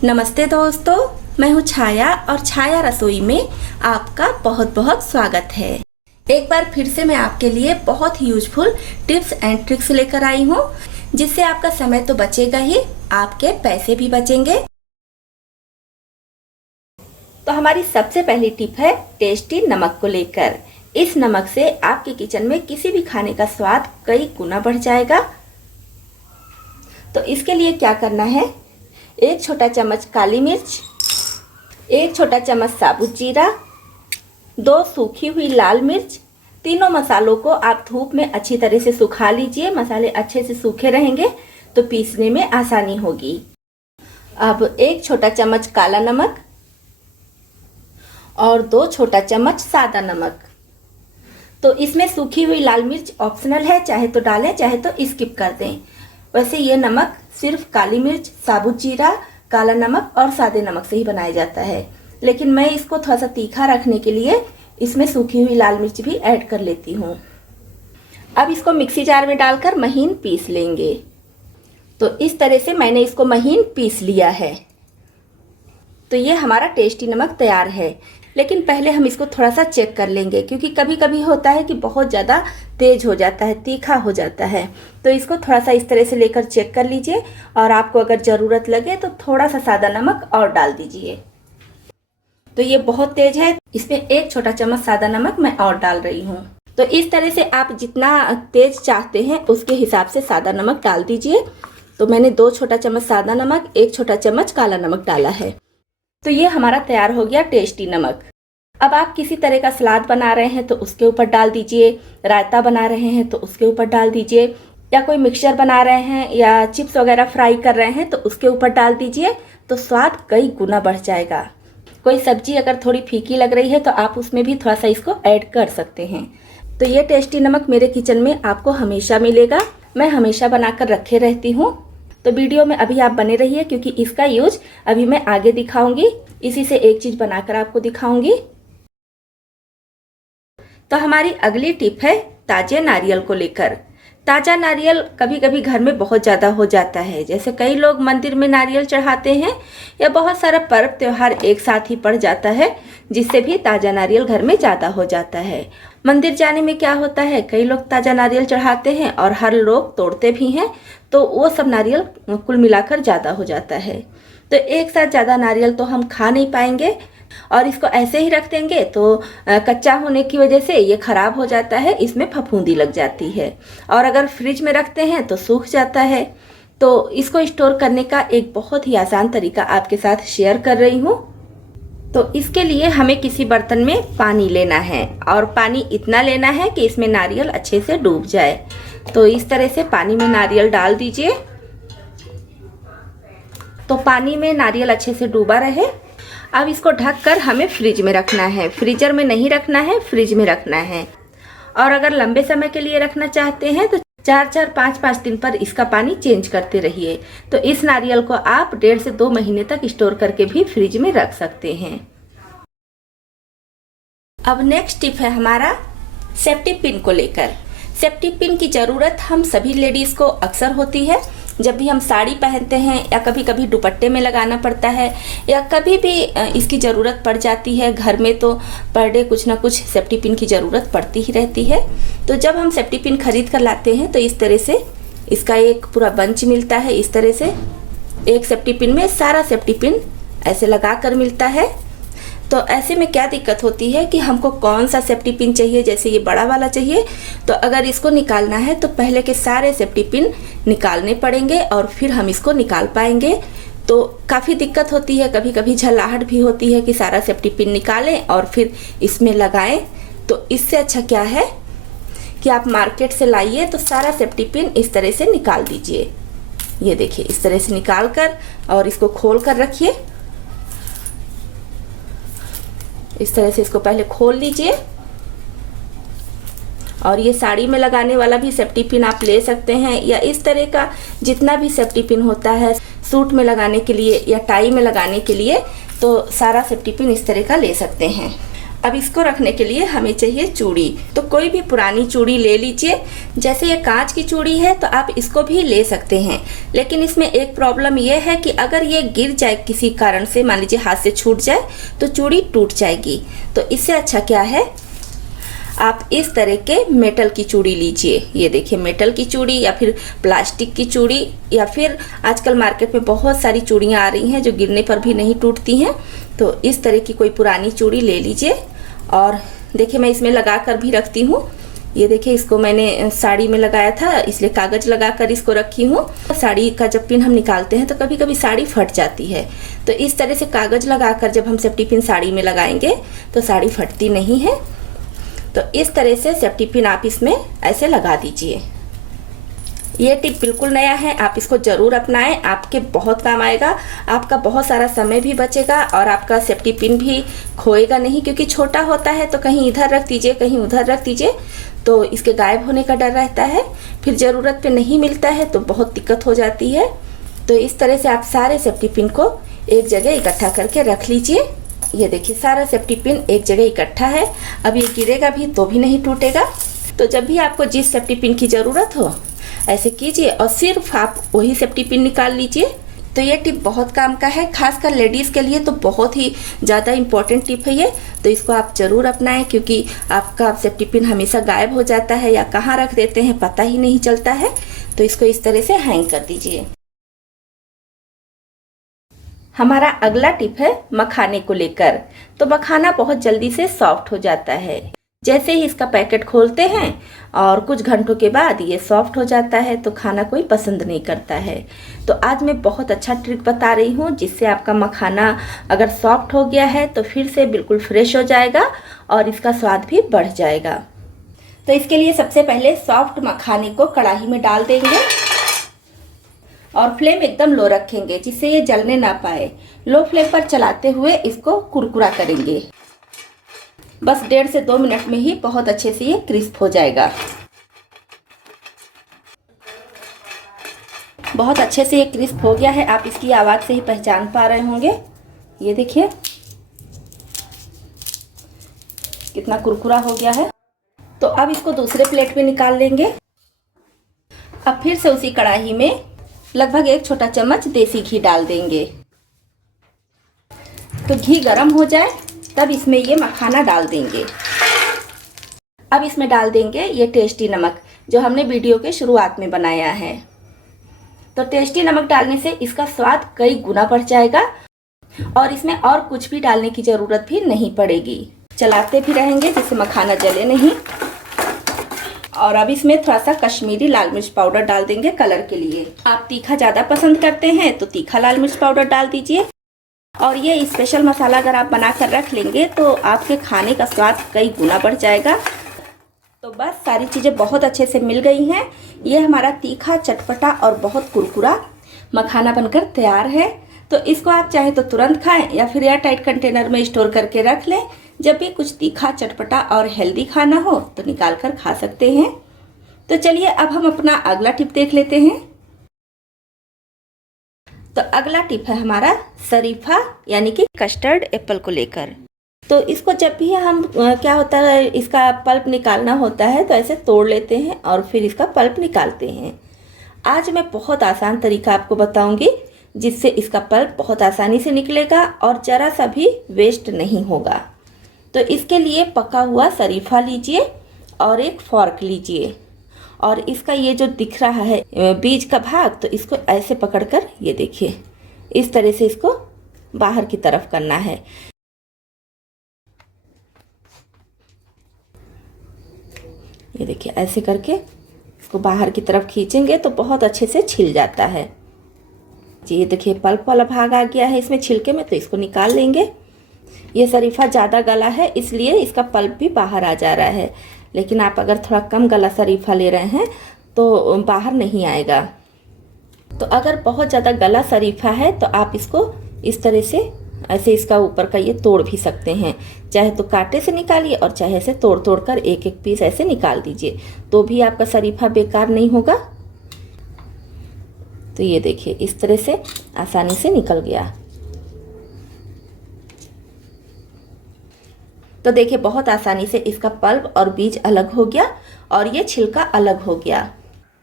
नमस्ते दोस्तों, मैं हूँ छाया और छाया रसोई में आपका बहुत बहुत स्वागत है। एक बार फिर से मैं आपके लिए बहुत ही यूजफुल टिप्स एंड ट्रिक्स लेकर आई हूँ, जिससे आपका समय तो बचेगा ही, आपके पैसे भी बचेंगे। तो हमारी सबसे पहली टिप है टेस्टी नमक को लेकर। इस नमक से आपके किचन में किसी भी खाने का स्वाद कई गुना बढ़ जाएगा। तो इसके लिए क्या करना है, 1 छोटा चम्मच काली मिर्च, 1 छोटा चम्मच साबुत जीरा, 2 सूखी हुई लाल मिर्च। तीनों मसालों को आप धूप में अच्छी तरह से सुखा लीजिए। मसाले अच्छे से सूखे रहेंगे तो पीसने में आसानी होगी। अब 1 छोटा चम्मच काला नमक और 2 छोटा चम्मच सादा नमक। तो इसमें सूखी हुई लाल मिर्च ऑप्शनल है, चाहे तो डालें चाहे तो स्किप कर दें। वैसे ये नमक सिर्फ काली मिर्च, साबुत जीरा, काला नमक और सादे नमक से ही बनाया जाता है, लेकिन मैं इसको थोड़ा सा तीखा रखने के लिए इसमें सूखी हुई लाल मिर्च भी ऐड कर लेती हूँ। अब इसको मिक्सी जार में डालकर महीन पीस लेंगे। तो इस तरह से मैंने इसको महीन पीस लिया है। तो ये हमारा टेस्टी नमक तैयार है, लेकिन पहले हम इसको थोड़ा सा चेक कर लेंगे, क्योंकि कभी कभी होता है कि बहुत ज़्यादा तेज हो जाता है, तीखा हो जाता है। तो इसको थोड़ा सा इस तरह से लेकर चेक कर लीजिए, और आपको अगर ज़रूरत लगे तो थोड़ा सा सादा नमक और डाल दीजिए। तो ये बहुत तेज है, इसमें 1 छोटा चम्मच सादा नमक मैं और डाल रही हूँ। तो इस तरह से आप जितना तेज चाहते हैं उसके हिसाब से सादा नमक डाल दीजिए। तो मैंने 2 छोटा चम्मच सादा नमक, 1 छोटा चम्मच काला नमक डाला है। तो ये हमारा तैयार हो गया टेस्टी नमक। अब आप किसी तरह का सलाद बना रहे हैं तो उसके ऊपर डाल दीजिए, रायता बना रहे हैं तो उसके ऊपर डाल दीजिए, या कोई मिक्सचर बना रहे हैं या चिप्स वगैरह फ्राई कर रहे हैं तो उसके ऊपर डाल दीजिए। तो स्वाद कई गुना बढ़ जाएगा। कोई सब्जी अगर थोड़ी फीकी लग रही है तो आप उसमें भी थोड़ा सा इसको ऐड कर सकते हैं। तो ये टेस्टी नमक मेरे किचन में आपको हमेशा मिलेगा, मैं हमेशा बनाकर रखे रहती हूँ। तो वीडियो में अभी आप बने रहिए, क्योंकि इसका यूज अभी मैं आगे दिखाऊंगी। इसी से एक चीज बनाकर आपको दिखाऊंगी। तो हमारी अगली टिप है ताजे नारियल को लेकर। ताजा नारियल कभी कभी घर में बहुत ज़्यादा हो जाता है। जैसे कई लोग मंदिर में नारियल चढ़ाते हैं, या बहुत सारा पर्व त्योहार एक साथ ही पड़ जाता है, जिससे भी ताजा नारियल घर में ज़्यादा हो जाता है। मंदिर जाने में क्या होता है, कई लोग ताजा नारियल चढ़ाते हैं और हर लोग तोड़ते भी हैं, तो वो सब नारियल कुल मिलाकर ज़्यादा हो जाता है। तो एक साथ ज़्यादा नारियल तो हम खा नहीं पाएंगे, और इसको ऐसे ही रख देंगे तो कच्चा होने की वजह से ये खराब हो जाता है, इसमें फफूंदी लग जाती है। और अगर फ्रिज में रखते हैं तो सूख जाता है। तो इसको स्टोर करने का एक बहुत ही आसान तरीका आपके साथ शेयर कर रही हूँ। तो इसके लिए हमें किसी बर्तन में पानी लेना है, और पानी इतना लेना है कि इसमें नारियल अच्छे से डूब जाए। तो इस तरह से पानी में नारियल डाल दीजिए। तो पानी में नारियल अच्छे से डूबा रहे। अब इसको ढककर हमें फ्रिज में रखना है, फ्रीजर में नहीं रखना है, फ्रिज में रखना है। और अगर लंबे समय के लिए रखना चाहते हैं तो 4-4, 5-5 दिन पर इसका पानी चेंज करते रहिए। तो इस नारियल को आप 1.5 से 2 महीने तक स्टोर करके भी फ्रिज में रख सकते हैं। अब नेक्स्ट टिप है हमारा सेफ्टी पिन को लेकर। सेफ्टी पिन की ज़रूरत हम सभी लेडीज़ को अक्सर होती है। जब भी हम साड़ी पहनते हैं, या कभी कभी दुपट्टे में लगाना पड़ता है, या कभी भी इसकी ज़रूरत पड़ जाती है घर में, तो पर डे कुछ ना कुछ सेफ्टी पिन की ज़रूरत पड़ती ही रहती है। तो जब हम सेफ्टी पिन खरीद कर लाते हैं तो इस तरह से इसका एक पूरा बंच मिलता है। इस तरह से एक सेफ्टी पिन में सारा सेफ्टी पिन ऐसे लगा कर मिलता है। तो ऐसे में क्या दिक्कत होती है कि हमको कौन सा सेफ्टी पिन चाहिए, जैसे ये बड़ा वाला चाहिए, तो अगर इसको निकालना है तो पहले के सारे सेफ्टी पिन निकालने पड़ेंगे और फिर हम इसको निकाल पाएंगे। तो काफ़ी दिक्कत होती है, कभी कभी झल्लाहट भी होती है कि सारा सेफ्टी पिन निकालें और फिर इसमें लगाएं। तो इससे अच्छा क्या है कि आप मार्केट से लाइए, तो सारा सेफ्टी पिन इस तरह से निकाल दीजिए। ये देखिए, इस तरह से निकाल कर और इसको खोल कर रखिए। इस तरह से इसको पहले खोल लीजिए। और ये साड़ी में लगाने वाला भी सेफ्टी पिन आप ले सकते हैं, या इस तरह का जितना भी सेफ्टी पिन होता है सूट में लगाने के लिए या टाई में लगाने के लिए, तो सारा सेफ्टी पिन इस तरह का ले सकते हैं। अब इसको रखने के लिए हमें चाहिए चूड़ी। तो कोई भी पुरानी चूड़ी ले लीजिए। जैसे ये कांच की चूड़ी है तो आप इसको भी ले सकते हैं, लेकिन इसमें एक प्रॉब्लम ये है कि अगर ये गिर जाए किसी कारण से, मान लीजिए हाथ से छूट जाए, तो चूड़ी टूट जाएगी। तो इससे अच्छा क्या है, आप इस तरह के मेटल की चूड़ी लीजिए। ये देखिए मेटल की चूड़ी या फिर प्लास्टिक की चूड़ी, या फिर आजकल मार्केट में बहुत सारी चूड़ियाँ आ रही हैं जो गिरने पर भी नहीं टूटती हैं। तो इस तरह की कोई पुरानी चूड़ी ले लीजिए। और देखिए मैं इसमें लगा कर भी रखती हूँ। ये देखिए इसको मैंने साड़ी में लगाया था, इसलिए कागज लगा कर इसको रखी हूँ। साड़ी का जब पिन हम निकालते हैं तो कभी कभी साड़ी फट जाती है, तो इस तरह से कागज लगा कर जब हम सेफ्टी पिन साड़ी में लगाएंगे तो साड़ी फटती नहीं है। तो इस तरह से सेफ्टी पिन आप इसमें ऐसे लगा दीजिए। ये टिप बिल्कुल नया है, आप इसको ज़रूर अपनाएं, आपके बहुत काम आएगा। आपका बहुत सारा समय भी बचेगा और आपका सेफ्टी पिन भी खोएगा नहीं, क्योंकि छोटा होता है तो कहीं इधर रख दीजिए कहीं उधर रख दीजिए तो इसके गायब होने का डर रहता है, फिर ज़रूरत पे नहीं मिलता है तो बहुत दिक्कत हो जाती है। तो इस तरह से आप सारे सेफ्टी पिन को एक जगह इकट्ठा करके रख लीजिए। ये देखिए सारा सेफ्टी पिन एक जगह इकट्ठा है। अब ये गिरेगा भी तो भी नहीं टूटेगा। तो जब भी आपको जिस सेफ्टी पिन की ज़रूरत हो ऐसे कीजिए और सिर्फ आप वही सेफ्टी पिन निकाल लीजिए। तो ये टिप बहुत काम का है, खासकर लेडीज़ के लिए तो बहुत ही ज़्यादा इम्पोर्टेंट टिप है ये। तो इसको आप ज़रूर अपनाएं, क्योंकि आपका सेफ्टी पिन हमेशा गायब हो जाता है या कहाँ रख देते हैं पता ही नहीं चलता है। तो इसको इस तरह से हैंग कर दीजिए। हमारा अगला टिप है मखाने को लेकर। तो मखाना बहुत जल्दी से सॉफ्ट हो जाता है। जैसे ही इसका पैकेट खोलते हैं और कुछ घंटों के बाद ये सॉफ्ट हो जाता है तो खाना कोई पसंद नहीं करता है। तो आज मैं बहुत अच्छा ट्रिक बता रही हूँ जिससे आपका मखाना अगर सॉफ्ट हो गया है तो फिर से बिल्कुल फ्रेश हो जाएगा और इसका स्वाद भी बढ़ जाएगा। तो इसके लिए सबसे पहले सॉफ्ट मखाने को कढ़ाई में डाल देंगे और फ्लेम एकदम लो रखेंगे जिससे ये जलने ना पाए। लो फ्लेम पर चलाते हुए इसको कुरकुरा करेंगे। बस 1.5 से 2 मिनट में ही बहुत अच्छे से ये क्रिस्प हो जाएगा। बहुत अच्छे से ये क्रिस्प हो गया है, आप इसकी आवाज़ से ही पहचान पा रहे होंगे। ये देखिए कितना कुरकुरा हो गया है। तो अब इसको दूसरे प्लेट में निकाल लेंगे। अब फिर से उसी कढ़ाई में लगभग 1 छोटा चम्मच देसी घी डाल देंगे। तो घी गर्म हो जाए तब इसमें ये मखाना डाल देंगे। अब इसमें डाल देंगे ये टेस्टी नमक जो हमने वीडियो के शुरुआत में बनाया है। तो टेस्टी नमक डालने से इसका स्वाद कई गुना बढ़ जाएगा और इसमें और कुछ भी डालने की ज़रूरत भी नहीं पड़ेगी। चलाते भी रहेंगे जिससे मखाना जले नहीं। और अब इसमें थोड़ा सा कश्मीरी लाल मिर्च पाउडर डाल देंगे कलर के लिए। आप तीखा ज़्यादा पसंद करते हैं तो तीखा लाल मिर्च पाउडर डाल दीजिए। और ये स्पेशल मसाला अगर आप बना कर रख लेंगे तो आपके खाने का स्वाद कई गुना बढ़ जाएगा। तो बस सारी चीज़ें बहुत अच्छे से मिल गई हैं। ये हमारा तीखा चटपटा और बहुत कुरकुरा मखाना बनकर तैयार है। तो इसको आप चाहे तो तुरंत खाएं या फिर एयर टाइट कंटेनर में स्टोर करके रख लें। जब भी कुछ तीखा चटपटा और हेल्दी खाना हो तो निकाल कर खा सकते हैं। तो चलिए अब हम अपना अगला टिप देख लेते हैं। तो अगला टिप है हमारा शरीफा यानी कि कस्टर्ड एप्पल को लेकर। तो इसको जब भी हम क्या होता है इसका पल्प निकालना होता है तो ऐसे तोड़ लेते हैं और फिर इसका पल्प निकालते हैं। आज मैं बहुत आसान तरीका आपको बताऊंगी जिससे इसका पल्प बहुत आसानी से निकलेगा और ज़रा सा भी वेस्ट नहीं होगा। तो इसके लिए पका हुआ शरीफा लीजिए और एक फॉर्क लीजिए और इसका ये जो दिख रहा है बीज का भाग, तो इसको ऐसे पकड़कर ये देखिए इस तरह से इसको बाहर की तरफ करना है। ये देखिए ऐसे करके इसको बाहर की तरफ खींचेंगे तो बहुत अच्छे से छिल जाता है। जी ये देखिए पल्प वाला भाग आ गया है इसमें छिलके में, तो इसको निकाल लेंगे। ये शरीफा ज़्यादा गला है इसलिए इसका पल्प भी बाहर आ जा रहा है, लेकिन आप अगर थोड़ा कम गला शरीफा ले रहे हैं तो बाहर नहीं आएगा। तो अगर बहुत ज़्यादा गला शरीफा है तो आप इसको इस तरह से ऐसे इसका ऊपर का ये तोड़ भी सकते हैं। चाहे तो कांटे से निकालिए और चाहे ऐसे तोड़ तोड़ कर एक एक पीस ऐसे निकाल दीजिए, तो भी आपका शरीफा बेकार नहीं होगा। तो ये देखिए इस तरह से आसानी से निकल गया। तो देखिए बहुत आसानी से इसका पल्प और बीज अलग हो गया और ये छिलका अलग हो गया।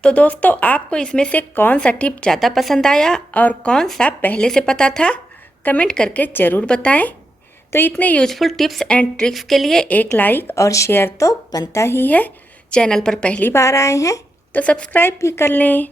तो दोस्तों आपको इसमें से कौन सा टिप ज़्यादा पसंद आया और कौन सा पहले से पता था, कमेंट करके ज़रूर बताएं। तो इतने यूजफुल टिप्स एंड ट्रिक्स के लिए एक लाइक और शेयर तो बनता ही है। चैनल पर पहली बार आए हैं तो सब्सक्राइब भी कर लें।